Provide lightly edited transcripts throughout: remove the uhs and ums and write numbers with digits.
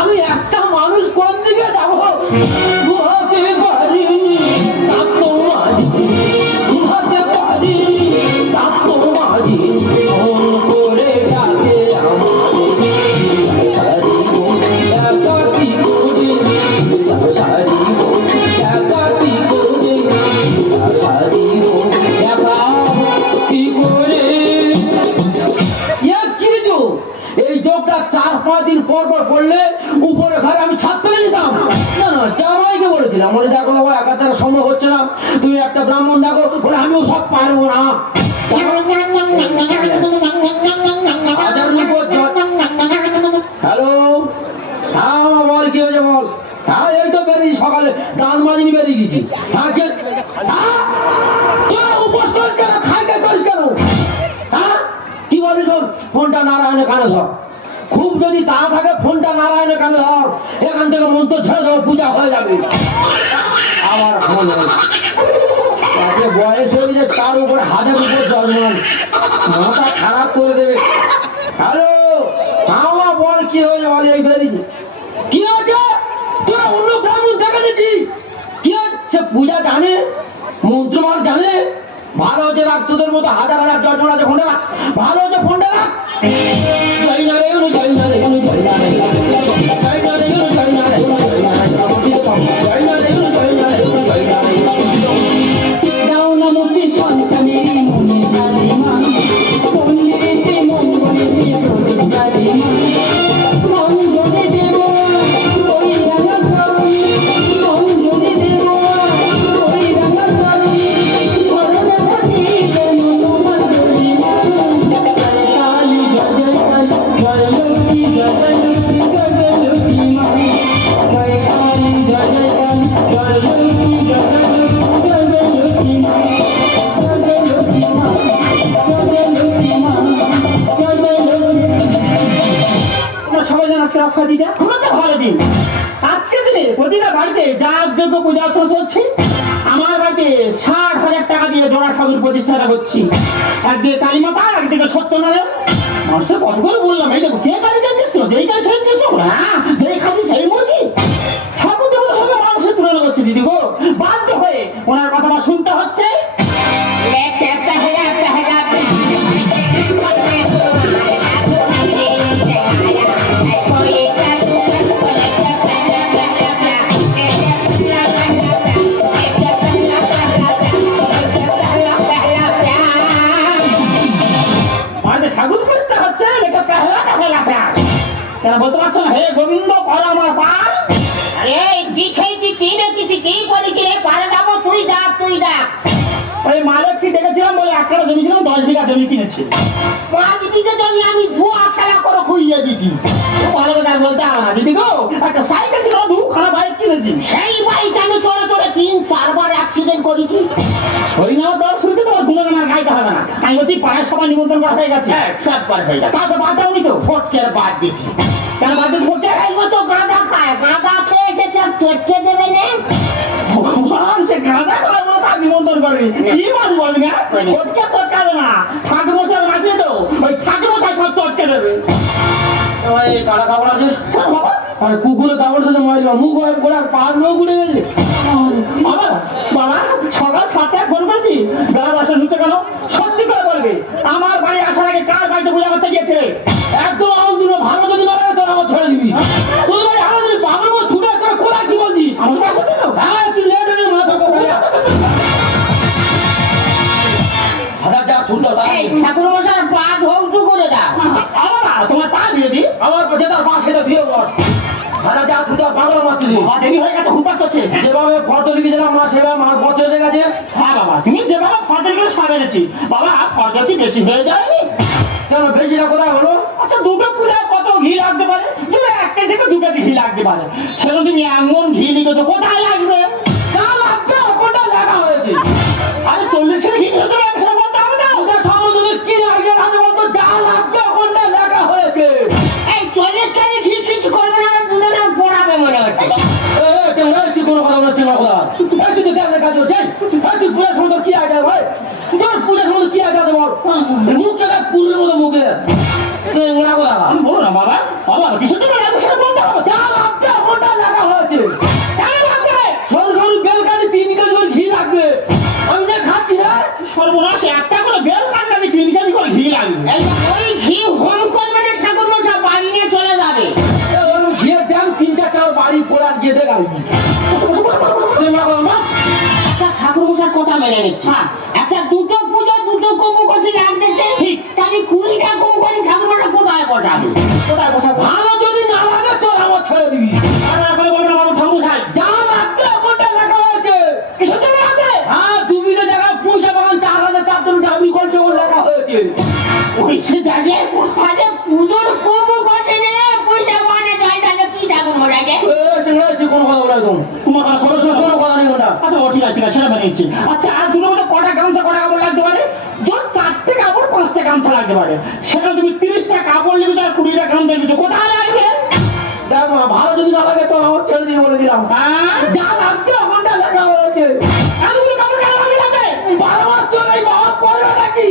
আমি একটা মানুষ কোন দিকে যাবো? গুহাতে পারি ডাক্তো মাঝি, গুহাতে পারি ডাক্তো মাঝি, ফোন করে ডাকে আমারে সারি বলে একাকি করে, সারি বলে একাকি করে, সারি বলে একাকি করে। কি যোগ? এই যোগটা 4-5 দিন পর পর পড়লে উপরে ঘরে আমি ছাদ পেয়ে নিতাম। না না, জামাইকে বলেছিলাম, বলে দেখো বাবা একা তারা সম্ভব হচ্ছে না, তুমি একটা ব্রাহ্মণ দেখো, বলে আমিও সব পারবো না। হ্যালো, হ্যাঁ আমার বল, কি হয়েছে বল? হ্যাঁ এই তো বেরিয়েছি সকালে, দাঁত মাজিনি বেরিয়ে গেছি। হ্যাঁ উপোস করিস কেন, খাইতে করিস কেন? হ্যাঁ কি বলিস? ফোনটা নারায়ণের কানে ধর, খুব যদি তা থাকে ফোনটা নারায়ণের কানে ধর, এখান থেকে মন্ত্র ছেড়ে দেবো, পূজা হয়ে যাবে। আবার ফোন বয়স হয়ে গেছে, তার উপরে হাজার উপর জন্মান, মাথা খারাপ করে দেবে। হ্যালো, আমার বল কি হয়েছে? বলে এই বেরিয়েছে। কি হয়েছে? তোরা অন্য ব্রাহ্মণ দেখে দিচ্ছিস? কি হচ্ছে? পূজা জানে, মন্ত্রমাল জানে, ভালো হচ্ছে রাখ, তোদের মতো হাজার হাজার জন্ম আছে, ফোনটা রাখ, ভালো হচ্ছে ফোনটা রাখ। আমার বাড়িতে 60,000 টাকা দিয়ে জোড়া ঠাকুর প্রতিষ্ঠাটা করছি, একদিকে কালী মাতা, একদিকে সত্যনারায়ণ। মানুষের কত করে বললাম, এই দেখো কে কালী কৃষ্ণ, যেই কালী সেই কৃষ্ণ, হ্যাঁ যেই খাসি সেই মুরগি। ঠাকুর দেবতার সঙ্গে মানুষের তুলনা করছে দিদি গো, বাধ্য হয়ে ওনার কথা আমার শুনতে হচ্ছে। বলতে পারছো না, হে গোবিন্দ কর আমার পার। আরে কি খেয়েছি, কি রেখেছি, কি করেছি রে, পারে যাবো, তুই ডাক, তুই ডাক। ওই মালিককে ডেকেছিলাম বলে 1 কাঠা জমি ছিল, 10 বিঘা জমি কিনেছি। 5 বিঘা জমি আমি 2 আখানা করে খুইয়ে দিচ্ছি। ভালো কথা বলতে হবে না দিদি গো, একটা সাইকেল ছিল, 2খানা বাইক কিনেছি। সেই বাইক আমি চড়ে চড়ে 3-4 বার অ্যাক্সিডেন্ট করেছি। ওই না দর শুনতে তোমার গুণগান আর গাইতে হবে না, আমি বলছি পাড়ায় সবাই নিমন্ত্রণ করা হয়ে গেছে। হ্যাঁ সব করা হয়ে গেছে। তারপর বাদ দাওনি তো? ফটকে বাদ দিচ্ছি। কেন বাদ দিচ্ছি? ফটকে খাইবো তো, গাঁদা খায়, গাঁদা খেয়ে এসেছে, ফটকে দেবে না? ভগবান, সে গাঁদা খাওয়ার মতো তার নিমন্ত্রণ করবি? কি মানুষ বলবি না? ফটকে ফটকাবে না, ঠাকুর মশাই আছে তো, ওই ঠাকুর মশাই সব ফটকে দেবে। ওই কালা কাপড় আছে বাবা, কুকুরে কাপড় দিতে মারিবা, মুখ গোড়ার পা লোক উড়ে গেছে। বাবা সকাল 7টায় ফোন করেছি, বেলা 10টায় ঢুকতে গেল। সত্যি করে বলবে, আমার বাড়ি আসার আগে কার বাড়িতে পূজা করতে গিয়েছিলে? একদম আমার দুটো ভালো যদি না তোর আমার ছেড়ে দিবি। তোর বাড়ি আমার যদি বাবার মতো ছুটে করে কোলা কি বলছিস? আমার কাছে ছিল, হ্যাঁ তুই লেট হয়ে মাথা ঠাকুর মশাই পা ধ্বংস করে দাও। তোমার পা দিয়ে দি, আমার যেটার পা সেটা দিয়ে বস। হাজার যা ছুটা পাগল মারছি, দেরি হয়ে গেছে, হুপাট করছে। যেভাবে ফটো লিখেছিলাম মা, সেভাবে মাছ বছর হয়ে গেছে। হ্যাঁ বাবা, তুমি যেভাবে ফটো লিখে সাজাচ্ছি বাবা, ফটো কি বেশি হয়ে যায়নি? কেন বেশিটা কোথায় হলো? আচ্ছা দুটো পূজায় কত ঘি লাগতে পারে? 1 কেজি থেকে 2 কেজি ঘি লাগতে পারে। সেটা তুমি এমন ঘি লিখেছো, কোথায় লাগবে? যা লাগবে ওটা লেখা হয়েছে। আরে 40-এর ঘি লিখে সেটা বলতে হবে না? ওটা সমস্ত কি লাগবে বলতো, যা লাগবে ওটা লেখা হয়েছে। এই পূজার সময় তোর কি আইডিয়া ভাই? তোর পূজার সময় কি আইডিয়া বল? মুখটা দেখ পুরুষের মতো মুখে নোংরা কথা আমি বলো না বাবা, বাবা কিছু তো না সেটা বলতে হবে। চাল আপনি কোনটা লাগা হয়েছে কেন লাগবে? সরু সরু বেলকানি 3 কেজি করে ঘি লাগবে, আমি না খাচ্ছি না। সর্বনাশ, একটা করে বেল কাটলে 3 কেজি করে ঘি লাগবে। এই যে ওই ঘি হোম করবে না, ঠাকুর মশাই বাড়ি নিয়ে চলে যাবে। ওর ঘিয়ের দাম 3-4 টাকা বাড়ি পোড়ার গিয়ে দে গাড়ি একটা ঠাকুর মশার কথা মেনে নিচ্ছি। হ্যাঁ। একটা দুটো পুজো দুটো কবু করছি লাগতেছে, ঠিক তাহলে 20টা কবু করে ঠাকুর মশাই কোথায় বসাবে? কোথায় বসাবো? ভালো যদি না লাগে তোর আমার ছেড়ে দিবি। আর করে বলবেন বাবু ঠাকুর সাহেব, যা লাগবে কোনটা লাগা হয়েছে? কিছু তো লাগবে। হ্যাঁ, 2 বিঘা জায়গা পুষে বাগান 4,000 তার জন্য দাবি করছে বলে লাগা হয়েছে। ওই সে দাঁড়িয়ে আরে পুজোর কবু করছে রে, পয়সা মানে জয় দাঁড়িয়ে কি ঠাকুর মশাইকে? তুই কোনো কথা বলে একদম তোমার কথা সরস্বতী কোনো কথা নেই ওটা। আচ্ছা ও ঠিক আছে ঠিক আছে, সেটা মেনে নিচ্ছি। আচ্ছা আর দুটো মধ্যে কটা কাপড় লাগতে পারে? ধর 4টে কাপড় 5টা গামছা লাগতে পারে। সেটা তুমি 30টা কাপড় নিবি আর 20টা গামছা নিবি, কোথায় লাগবে? দেখ মা, ভালো যদি না লাগে তো আমার ছেড়ে দিয়ে বলে দিলাম। হ্যাঁ, যা লাগবে কোনটা লাগা হয়েছে? আর তুমি কাপড় কেন লাগবে? 12 মাস তোর এই বাবা পড়বে নাকি?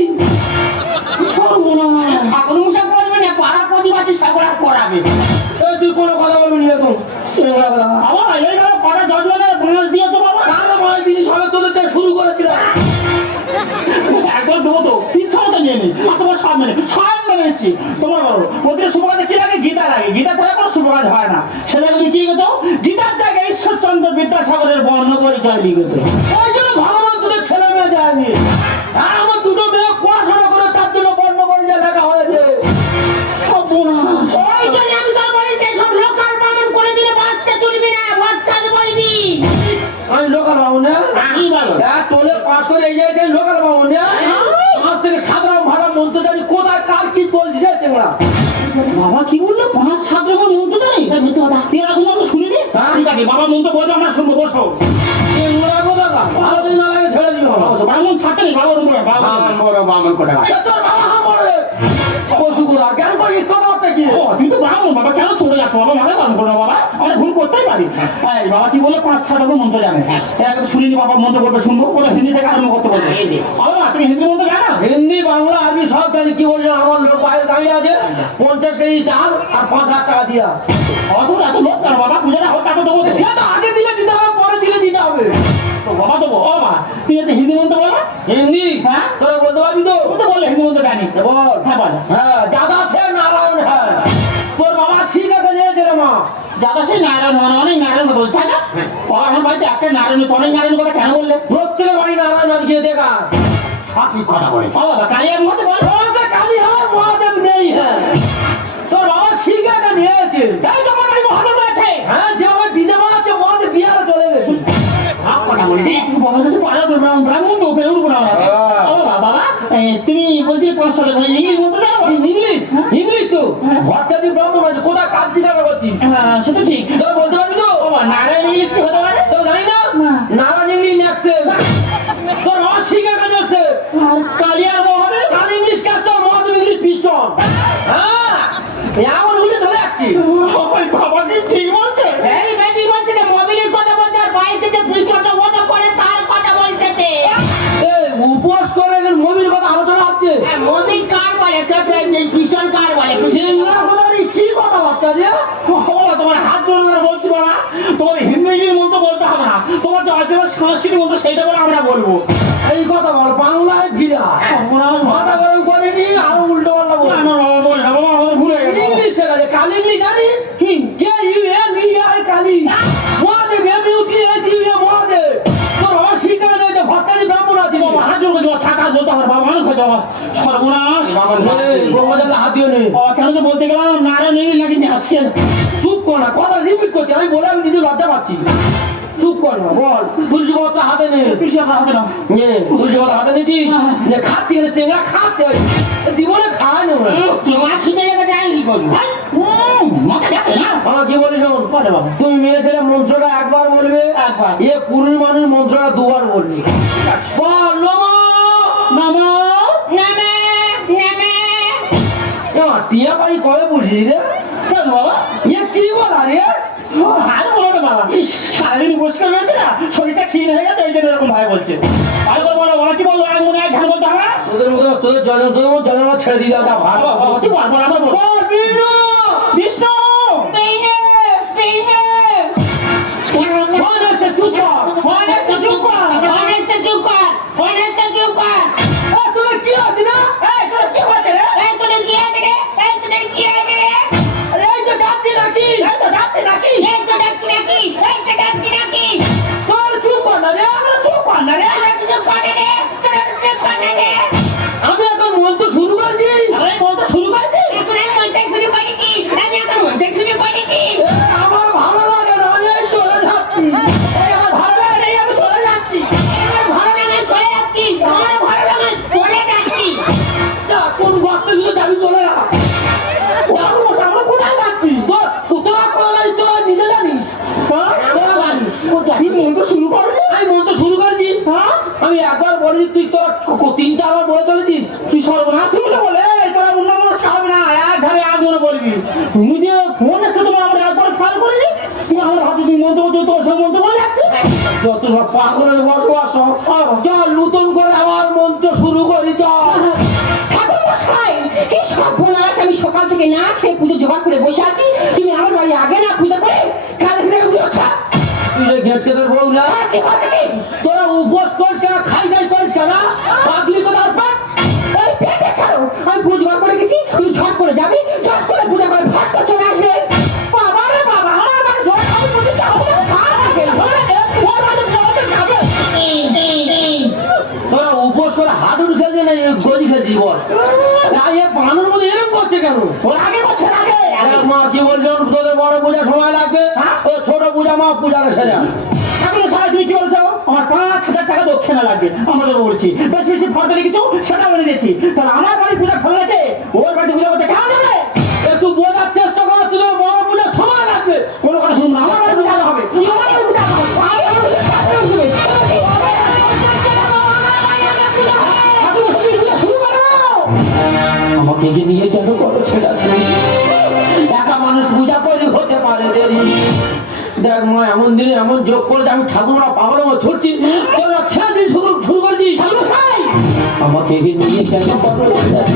ঠাকুর মশাই করবে না, পাড়া প্রতিবাসী সকল আর পড়াবে। তুই কোনো কথা বলবি না এখন। বাবা এইভাবে কটা জজমেন্টের বোনাস দিয়ে তো বাবা। কারো মায়ের জিনিস হবে তোদের দিয়ে শুরু করেছিলাম। একবার দেবো তো, ইচ্ছা মতো নিয়ে নি। আর তোমার সব মেনে নিচ্ছি। তোমার বলো ওদের শুভ কাজে কি লাগে? গীতা লাগে। গীতা ছাড়া কোনো শুভ কাজ হয় না। সেটা তুমি কি লিখেছো? গীতার জায়গায় ঈশ্বরচন্দ্র বিদ্যাসাগরের বর্ণ পরিচয় লিখেছো। ওই জন্য ভালো মতো তোদের ছেলে মেয়ে যায়নি। হ্যাঁ, আমার দুটো মেয়ে পড়াশোনা করে তার জন্য বর্ণ পরিচয় লেখা হয়েছে। ওই জন্য আমি তো বলি যে সব লোকাল বামন করে দিলে বাচ্চা চলবি না, ভট্টাজ বলবি। আমি লোকাল বাবু না, কি বলো? টোলে পাশ করে এই জায়গায় লোকাল বাবু না। আজ থেকে সাধারণ ভাড়া মন্ত্র জানি কোথায় কার কি চলছে রে চেংড়া। বাবা কি বললো? 5-7 রকম মন্ত্র জানি? এরকম আমি শুনিনি। ঠিক আছে, বাবা মন্ত্র বলবে আমরা শুনবো, বসো। চেংড়া কোথাকার? ভালো যদি না লাগে ছেড়ে দিবি বাবা। বসো, বাবা মন ছাড়তে নেই, বাবা রুমে বাবা বামন করে তোর বাবা হা মরে পশু কোথা কেন করিস কথাটা কি? ও, কিন্তু ব্রাহ্মণ বাবা কেন চলে যাচ্ছ বাবা? মাথা গরম করো বাবা, আমরা ভুল করতেই পারি। এই বাবা কি বলে 5-7 রকম মন্ত্র জানে। একদম শুনিনি বাবা মন্ত্র করবে, শুনবো। ওরা হিন্দি থেকে আরম্ভ করতে বলবে। বাবা তুমি হিন্দি মন্ত্র জানো? হিন্দি বাংলা আরবি সব জানি। কি বলছে আমার লোক বাইরে দাঁড়িয়ে আছে, 50 কেজি চাল আর 5,000 টাকা দিয়া। এত লোক কেন বাবা? পূজাটা হোক তাকে দেবো। সে তো আগে দিলে দিতে হবে, পরে দিলে দিতে হবে। তো বাবা দেবো। ও বাবা তুই এতে হিন্দি মন্ত্র বলো। হিন্দি হ্যাঁ তোরা বলতে পারবি তো? তুমি তো বললে হিন্দি মন্ত্র জানি। বল। হ্যাঁ বল। হ্যাঁ, দাদা সে নারায়ণ হ্যাঁ, তোর বাবা শিখাতে নিয়েছে রে মা। দাদা সেই নারায়ণ অনেক নারায়ণ বলছে না বাবা? আমার বাড়িতে একটা নারায়ণ, অনেক নারায়ণ কথা কেন বললে? প্রত্যেকের বাড়ি নারায়ণ আজ গিয়ে দেখা। সঠিক কথা বলে। ও বাবা কালিয়ার মধ্যে বল। ওকে কালী হওয়ার মহাদেব নেই। হ্যাঁ, তোর বাবা শিখাতে নিয়েছে। এই তো আমার বাড়ি মহাদেব আছে। হ্যাঁ, যে আমার ডিজে বাজাচ্ছে মহাদেব বিহারে চলে গেছে। সব কথা বলে। তুই বাবার কাছে পাড়া ব্রাহ্মণ তো ওপরে উঠবো না আমরা। ও বাবা তুমি বলছিলে 5 সালে ইংলিশ মন্ত্র জানো? ইংলিশ ইংলিশ তো ভট্টাদি ব্রাহ্মণ আছে, কোথায় কাজ শিখাবে করছিস? হ্যাঁ সে তো ঠিক। তোরা বলতে পারবি তো? ও বাবা নারায়ণ ইংলিশ কি হতে পারে? তো জানি না, নারায়ণ ইংলিশ নেক্সে তোর বাবা শিখাতে নিয়েছে। আর কালিয়ার মহাদেব? কাল English castor, Mahadev English piston. হ্যাঁ, এমন উঠে চলে যাচ্ছি। বাবা কি ঠিক বলছে? এই বেটি বলছে যে মোবিলের কথা বলছে, আর বাড়িতে যে পৃষ্ঠটা ওটা করে তার কথা বলতেছে। এই উপোস করে মমির কথা আলোচনা হচ্ছে। মোবিল কার বলে? পিস্টল কার বলে? সিংহা কোথায় কি কথাবার্তা রে? বাবা তোমার হাত ধরে ধরে বলছি বাবা, তোমার হিন্দি ইংলিশ মন্ত্র বলতে হবে না। তোমার যে অচেনা সংস্কৃতি মন্ত্র সেইটা বলে আমরা বলবো। এই কথা বল, বাংলায় ফিরা মাথা গরম করেনি আরো উল্টো পাল্টা বল। না না বাবা বল না বাবা, আমাদের ভুলে গেছে। ইংলিশ শেখাচ্ছে, কালি ইংলিশ জানিস? K U N E I Kali, Mahadev M U T H E A Mahadev. তোর বাবা শিখাবে না যে ভট্টাদি ব্রাহ্মণ আছে। বাবা হাত জোর করে থাকা বলতে হবে বাবা, মানুষ হয়ে যাওয়া সর্বনাশ। ব্রহ্মচারী হাত দিয়ে নে। বাবা কেন তো বলতে গেলাম নারায়ণ ইংলিশ নাকি আজকে। চুপ কর না, কথা রিপিট করছি। আমি বলে আমি নিজে লজ্জা পাচ্ছি। চুপ কর না, বল। তুলসী পত্র হাতে নে। তুলসী আপনার হাতে নাও। নে তুলসী পত্র হাতে নিয়েছি। যে খাচ্ছি গেলে চেঙ্গা খাচ্ছে জীবনে খায় না। তোমার খিদে লেগে যায় কি করবো? মাথা গেছে না? আমার কি বলি শোন, বলে বাবা। তুমি মেয়ে ছেলে মন্ত্রটা একবার বলবে, একবার। এ পুরুষ মানুষ মন্ত্রটা 2 বার বলবি। বল নমো নমো নেমে নেমে টিয়া পাড়ি কবে বুঝিস রে? কেন বাবা? কি বলা রে? আর বলো না বাবা, সারাদিন বসে রয়েছে না, শরীরটা ক্ষীণ হয়ে গেছে, এই জন্য এরকম ভাবে বলছে। ভালো করে বলো, বাবা কি বলবো, এক মনে এক ধ্যান বলতে হবে। তোদের জল ছেড়ে দিয়ে দাও ভালো। বাবা কি বলবো, আমরা বলবো বিষ্ণু বিষ্ণু। পেইনে পেইনে অনেকটা চুপ কর, অনেকটা চুপ কর, অনেকটা চুপ কর, অনেকটা চুপ কর। তোদের কি আছে না? এই তোর কি হয়েছে রে? এই তোদের কি আছে রে? এই তোদের কি আছে রে? আরে এই তো যাচ্ছি নাকি? এই তো যাচ্ছে নাকি? এই তো ডাকছি নাকি? এই তো ডাকছি নাকি? তোর চুপ কর না রে। চুপ কর না রে। তোরা কিছু করে রে, তোরা কিছু করে রে। আমি এখন মন্ত্র শুরু করছি। আরে বলতে শুরু করেছে। এখন আমি মনটা শুরু করেছি, আমি এখন মনটা শুরু করেছি। আমার ভালো লাগে না, আমি এই চলে যাচ্ছি। এই আমার ভালো লাগে না, এই আমি চলে যাচ্ছি। আমার ভালো লাগে চলে যাচ্ছি, আমার ভালো লাগে চলে যাচ্ছি। যা, কোন গর্তে শুধু যাবি চলে যা। আমরা কোথায় যাচ্ছি? তোরা কোথায় যাবি তোরা নিজে জানিস। তোরা জানিস। তুই মন্ত্র শুরু করবি? আমি মন্ত্র শুরু করেছি। হ্যাঁ? আমি একবার বলেছি, তুই তোরা 3-4 বার বলে চলেছিস। তুই সর্বনাশ তুমি তো বলে তোরা উন্নমনস্ক হবে না, এক ধারে এক মনে বলবি। তুমি যে ফোন এসে তোমার আমরা একবার খেয়াল করিনি, তুমি আমার হাতে তুমি মন্ত্র বলছো, তোর সব মন্ত্র বলে যাচ্ছে। যত সব পাগলের বসবাস সব। চল নতুন করে আমার মন্ত্র শুরু করি চল। ঠাকুর মশাই, এই সব বলাস আমি সকাল থেকে না খেয়ে পুজো জোগাড় করে বসে আছি, তুমি আমার বাড়ি আগে না পুজো করে কাল থেকে উঠে ওঠা। তুই যে ঘেটকে তোর বউ না, ঠিক আছে কি? তোরা উপোস করিস কেন, খাই দাই করিস কেন, পাগলি কোথাও পাক। ওই পেটে ছাড়ো, আমি পুজো জোগাড় করে গেছি, তুমি ঝট করে যাবি, ঝট করে পুজো করে ভাত তো চলে আসবে। বাবা রে বাবা, আমার বাড়ি জোগাড় করে পুজো যাবো, ভাত আছে, ধরে দে, ওর বাড়ি জোগাড় যাবে। তোরা উপোস করে হাডুর খেলছে না গজি খেলছি বল। বানুর মধ্যে এরকম করছে কেন? ওর আগে করছে না, আগে আগে। মা কি বলছে, তোদের বড় পূজা সময় লাগবে, ও ছোট পূজা মা পূজার সেরে। ঠাকুর সাহেব তুমি কি বলছো? আমার 5,000 টাকা দক্ষিণা লাগবে, আমাদের বলছি বেশি বেশি ফর্দ রেখেছো, সেটা বলে দিয়েছি। তাহলে আমার বাড়ি পূজা ভালো লাগে, ওর বাড়ি পূজা করতে কেমন যাবে? একটু বোঝার চেষ্টা করো, তোদের বড় পূজার সময় লাগবে। কোনো কথা শুনুন না, আমার বাড়ি পূজা হবে। আমার বাড়ি পূজা হবে, আমার বাড়ি পূজা হবে। ঠাকুর সাহেব পূজা শুরু করো। আমাকে যে নিয়ে কেন করো ছেড়াছে, একা মানুষ পূজা করে হতে পারে দেরি। দেখ মা, এমন দিনে এমন যোগ করে যে আমি ঠাকুররা পাগল আমার ছুটছি, তোরা ছেড়ে দিন শুরু করছি। ঠাকুর সাহেব আমাকে যে নিয়ে কেন করো ছেড়াছে,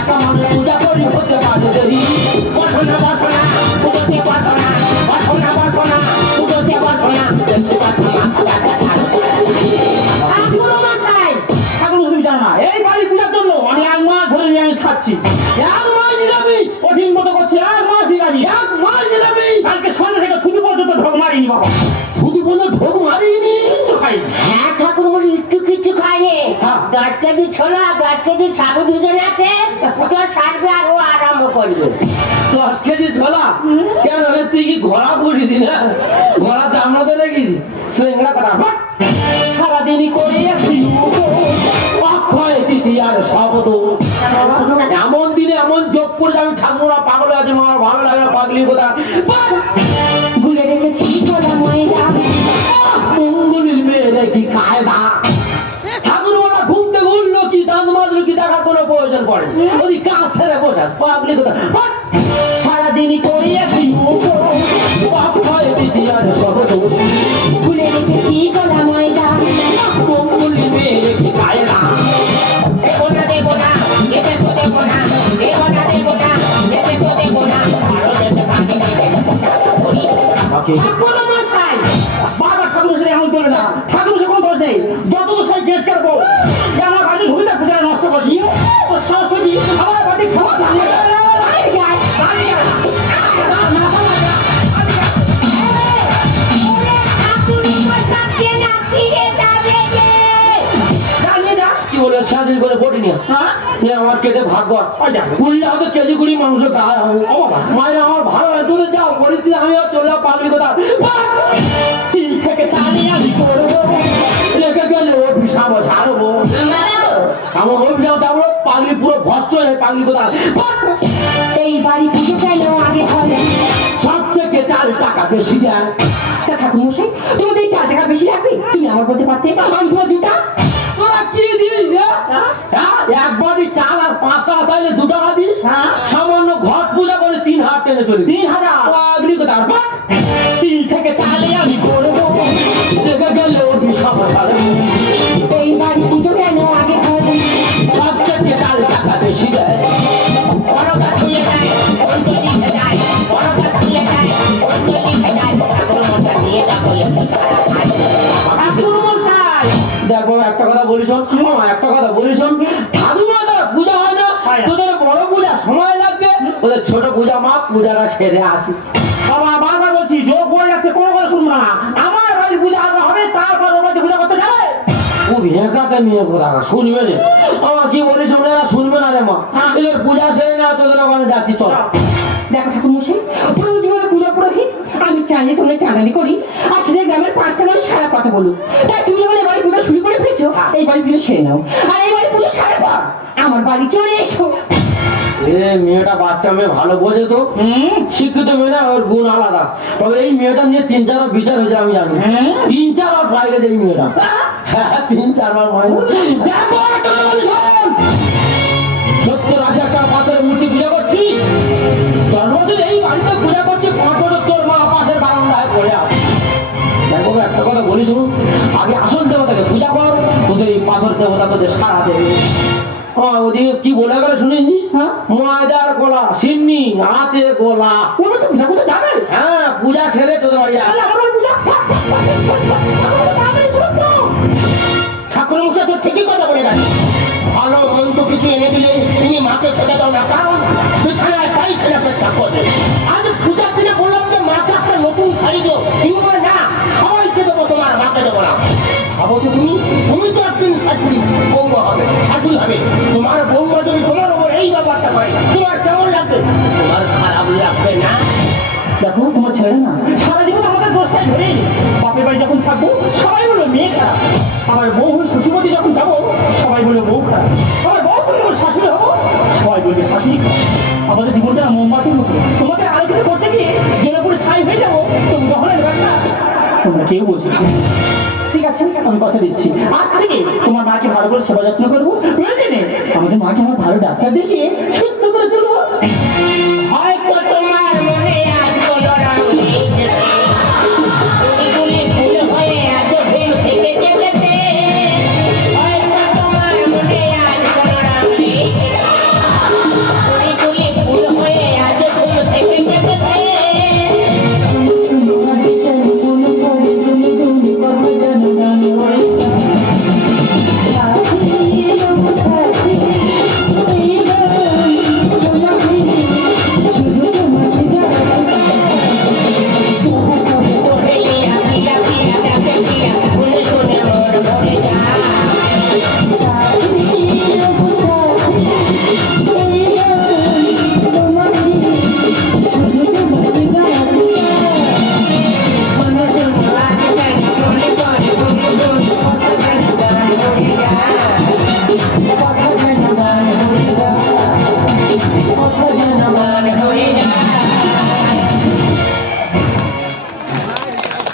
একা মানুষ পূজা করে হতে পারে দেরি। বসো না, বসো না, পুজোতে বসো না, বসো না, বসো না, পুজোতে বসো না। দেখতে পাচ্ছ মাথাটা ছাড়ো। ঠাকুর মশাই, ঠাকুর তুমি জানো না, এই বাড়ি পূজার জন্য আমি 1 মাস ধরে নিরামিষ খাচ্ছি। 1 মাস নিরামিষ, কঠিন মতো করছি, 1 মাস নিরামিষ। 1 মাস নিরামিষ। কালকে সন্ধ্যা থেকে থুতু পর্যন্ত ঢোক মারিনি বাবা, শুধু বলে ঢোক মারিনি। কিচ্ছু খাইনি। হ্যাঁ ঠাকুর মশাই একটু কিছু খাইনি। 10 কেজি ছোলা, 10 কেজি সাবু দুজন আছে, পুজো সারবে আর ও আরম্ভ করবে। 10 কেজি ছোলা কেন রে, তুই কি ঘোড়া পুষিস না? ঘোড়াতে আমরা তো রেখেছি সিংড়া করা। সারাদিনই করে আছি অক্ষয় তৃতীয়ার শব্দ, এমন দিনে এমন যোগ করে আমি ঠাকুরা পাগল আছে, আমার ভালো লাগে না পাগলি কথা। গুলে রেখেছি ছোলা ময়দা, মঙ্গলের মেয়েরে কি কায়দা, ঠাকুর ওরা ঘুম থেকে উঠলো কি দাঁত মাজলো কি দেখার কোনো প্রয়োজন পড়ে, ওই কাজ ছেড়ে বসা পাগলি কথা। সারাদিনই করে আছি অক্ষয় তৃতীয়ার শব্দ, গুলে রেখেছি ছোলা ময়দা, মঙ্গলের মেয়েরে কি কায়দা। দেবো না, দেবো না, যেতে তো দেবো না, দেবো না, দেবো না, যেতে তো দেবো না, আরো যেতে পাখি দিবে। আমাকে ঠাকুর মশাই, বাবা ঠাকুর সাথে এমন করে না, ঠাকুর সে কোনো দোষ নেই, যত দোষ হয় গেট কাটবো। যে আমার বাড়ি ঢুকে পূজা নষ্ট করছি, ও সরস্বতী আমার বাড়ি খাওয়া বাইরে যায়, বাইরে যায়। ঠাকুর মশাইকে না ফিরে যাবে রে। জানিয়ে যা। কি বলে স্বাধীন করে বটি নিয়ে হ্যাঁ? আমার কেটে ভাগ্য ওই যা। কুড়িটা হয়তো কেজি 20 মাংস খাওয়া হবে। ও বাবা। মায়ের আমার ভালো হয়, তোদের যাও পরিস্থিতি, আমি আর চলে যাও পাগলি কথা। তিল থেকে তালি আমি করবো, রেখে গেলে অফিসাম ছাড়বো, আমার অফিসাম যাবো পাগলি পুরো ভস্ত হয়ে পাগলি কথা। এই বাড়ি পুজো কেন আগে হবে? সব থেকে 4 টাকা বেশি দেয়। তা ঠাকুর মশাই, তোমাদের এই 4 টাকা বেশি লাগবে, তুমি আমার বলতে পারতে, আমি পুরো দিতাম। তোরা কি দিস রে? হ্যাঁ? 1 বাটি চাল আর 5 টাকা চাইলে 2 টাকা দিস। হ্যাঁ। সামান্য ঘট পূজা করে 3 হাত টেনে চলে 3000 পাগলি তো তারপর তিল থেকে তালে আমি করবো দেখে গেল বিষম ছাড়ে এই বাড়ি পুজো কেন আগে হয় সবচেয়ে তার টাকা বেশি দেয় বড়টা ছুঁয়ে যায় অঞ্জলি লিখে যায় বড়টা ছুঁয়ে যায় অঞ্জলি লিখে যায় ঠাকুর মশাই নিয়ে যাবো ঠাকুর মশাই দেখো একটা কথা বলি শোন একটা কথা বলি শোন ঠাকুমা তার পূজা হয় না তোদের বড় পূজা সময় লাগবে ওদের ছোট পূজা মা পূজাটা সেরে আসি বাবা বারবার বলছি যোগ পড়ে যাচ্ছে কোনো কথা শুনবো না আমার বাড়ি পূজা আগে হবে তারপর ওর বাড়িতে পূজা করতে যাবে খুব হেঁকাতে নিয়ে ঘোরা শুনবে রে আমার কি বলি শুনবে না শুনবে না রে মা এদের পূজা সেরে না তোদের ওখানে যাচ্ছি চল দেখো ঠাকুর মশাই প্রতিবারে পুজো পুরোহিত আমি চাইলে তোমরা টানালি করি আর সেটা গ্রামের পাঁচটা মানুষ সারা কথা বলুক তাই তুমি যখন এবার পুজো শুরু করে ফেলেছো এই বাড়ি পুজো সেরে নাও আর এই বাড়ি পুজো সারার পর আমার বাড়ি চলে এসো এ মেয়েটা বাচ্চা মেয়ে ভালো বোঝে তো শিক্ষিত মেয়ে না ওর গুণ আলাদা তবে এই মেয়েটা নিয়ে 3-4 বার বিচার হয়েছে আমি জানি 3-4 বার বাইরে এই মেয়েটা হ্যাঁ 3-4 বার বাইরে দেখো একটা কথা বলি শোন 70-80 টাকা পাথরের মূর্তি পূজা করছি জন্মদিন এই বাড়িতে পূজা করছি পাথর তোর মা পাশের বারান্দায় পড়ে আছে দেখো একটা কথা বলি শুনুন আগে আসল দেবতাকে পূজা কর তোদের এই পাথর দেবতা তোদের সারা দেবে ওদিকে কি বলে গেল শুনিনি ময়দার গোলা সিন্নি আছে গোলা ওরা তো পূজা করতে যাবে হ্যাঁ পূজা সেরে তোদের বাড়ি আসে আমার বাড়ি পূজা ঠাকুর মশাই তো ঠিকই কথা বলে গেছে ভালো মন্দ কিছু এনে দিলে তুমি মাকে খেতে দাও না কারণ বিছানায় তাই খেলে পেটটা করবে আজ পূজা কিনে বললাম যে মাকে একটা নতুন শাড়ি দিও তুমি বলে না সবাইকে দেবো তোমার মাকে দেবো না ভাবো তো তুমি তো একদিন শাশুড়ি বৌমা হবে শাশুড়ি হবে তোমার বৌমা যদি তোমার ওপর এই ব্যাপারটা করে তোমার কেমন লাগবে তোমার খারাপ লাগবে না দেখো তোমার ছেলে না সারা জীবন আমাদের দোষটাই ধরে বাপের বাড়ি যখন থাকবো সবাই বলো মেয়ে খারাপ আবার বউ হয়ে শ্বশুরবাড়ি যখন যাবো সবাই বলে বউ খারাপ আবার বউ হয়ে যখন শাশুড়ি হবো সবাই বলবে শাশুড়ি খারাপ আমাদের জীবনটা মোমবাতির মতো তোমাদের আরো কিছু করতে গিয়ে জেলে করে ছাই হয়ে যাবো তুমি দহনের ব্যাপারটা তোমরা কেউ বলছো ঠিক আছে আমি কথা দিচ্ছি আজ থেকে তোমার মাকে ভালো করে সেবা যত্ন করবো প্রয়োজনে আমাদের মাকে আমার ভালো ডাক্তার দেখিয়ে সুস্থ করে তুলবো